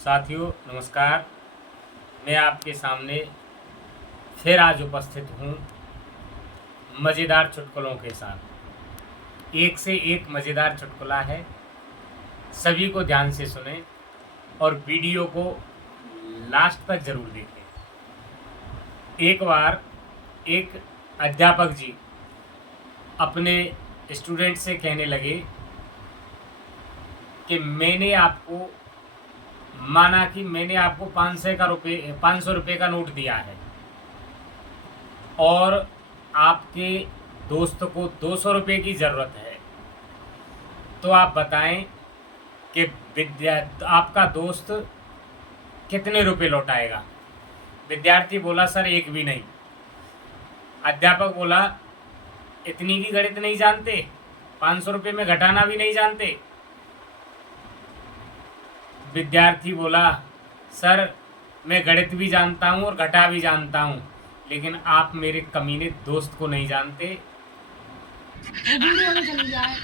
साथियों नमस्कार। मैं आपके सामने फिर आज उपस्थित हूँ मज़ेदार चुटकुलों के साथ। एक से एक मज़ेदार चुटकुला है, सभी को ध्यान से सुनें और वीडियो को लास्ट तक ज़रूर देखें। एक बार एक अध्यापक जी अपने स्टूडेंट से कहने लगे कि मैंने आपको 500 रुपये का नोट दिया है और आपके दोस्त को 200 रुपये की ज़रूरत है, तो आप बताएं कि आपका दोस्त कितने रुपए लौटाएगा। विद्यार्थी बोला, सर एक भी नहीं। अध्यापक बोला, इतनी भी गणित नहीं जानते, 500 रुपये में घटाना भी नहीं जानते। विद्यार्थी बोला, सर मैं गणित भी जानता हूँ और घटा भी जानता हूँ, लेकिन आप मेरे कमीने दोस्त को नहीं जानते। वीडियो में चली जाए।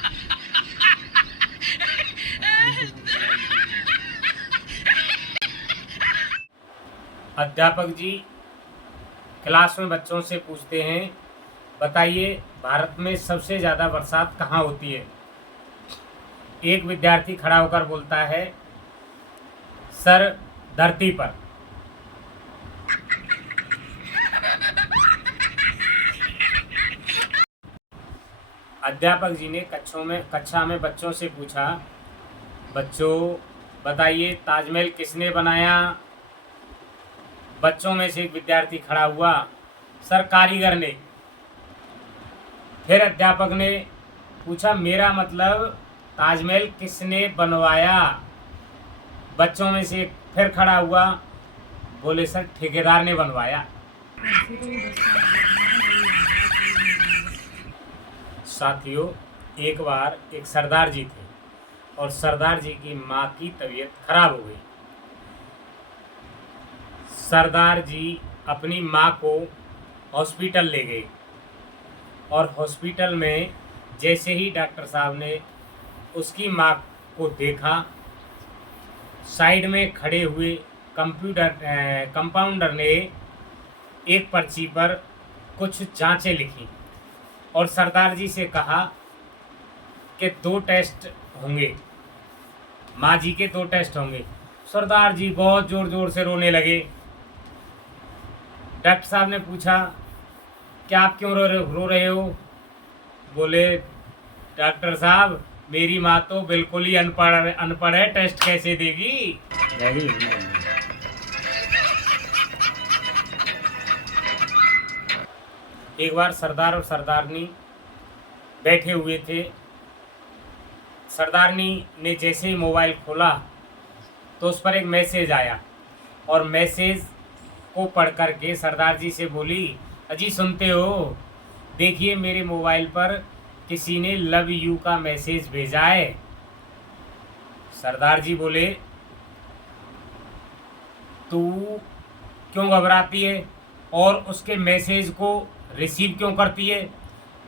अध्यापक जी क्लास में बच्चों से पूछते हैं, बताइए भारत में सबसे ज़्यादा बरसात कहाँ होती है। एक विद्यार्थी खड़ा होकर बोलता है, सर धरती पर। अध्यापक जी ने कक्षा में बच्चों से पूछा, बच्चों बताइए ताजमहल किसने बनाया। बच्चों में से एक विद्यार्थी खड़ा हुआ, सर कारीगर ने। फिर अध्यापक ने पूछा, मेरा मतलब ताजमहल किसने बनवाया। बच्चों में से एक फिर खड़ा हुआ, बोले सर ठेकेदार ने बनवाया। साथियों एक बार एक सरदार जी थे और सरदार जी की माँ की तबीयत खराब हो गई। सरदार जी अपनी माँ को हॉस्पिटल ले गए और हॉस्पिटल में जैसे ही डॉक्टर साहब ने उसकी माँ को देखा, साइड में खड़े हुए कंपाउंडर ने एक पर्ची पर कुछ जांचें लिखी और सरदार जी से कहा कि 2 टेस्ट होंगे, माँ जी के 2 टेस्ट होंगे। सरदार जी बहुत ज़ोर ज़ोर से रोने लगे। डॉक्टर साहब ने पूछा, क्या आप क्यों रो रहे हो। बोले, डॉक्टर साहब मेरी माँ तो बिल्कुल ही अनपढ़ है, टेस्ट कैसे देगी। एक बार सरदार और सरदारनी बैठे हुए थे। सरदारनी ने जैसे ही मोबाइल खोला तो उस पर एक मैसेज आया और मैसेज को पढ़ करके सरदार जी से बोली, अजी सुनते हो, देखिए मेरे मोबाइल पर किसी ने लव यू का मैसेज भेजा है। सरदार जी बोले, तू क्यों घबराती है और उसके मैसेज को रिसीव क्यों करती है।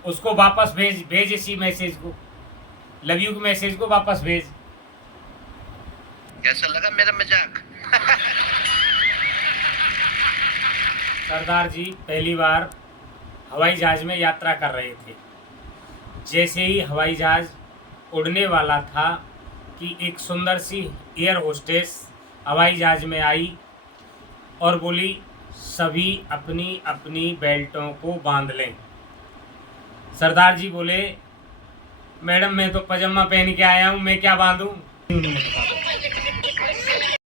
उसको वापस भेज इसी मैसेज को, लव यू के मैसेज को वापस भेज। कैसा लगा मेरा मजाक। सरदार जी पहली बार हवाई जहाज़ में यात्रा कर रहे थे। जैसे ही हवाई जहाज़ उड़ने वाला था कि एक सुंदर सी एयर होस्टेस हवाई जहाज़ में आई और बोली, सभी अपनी अपनी बेल्टों को बांध लें। सरदार जी बोले, मैडम मैं तो पजामा पहन के आया हूँ, मैं क्या बांधूँ।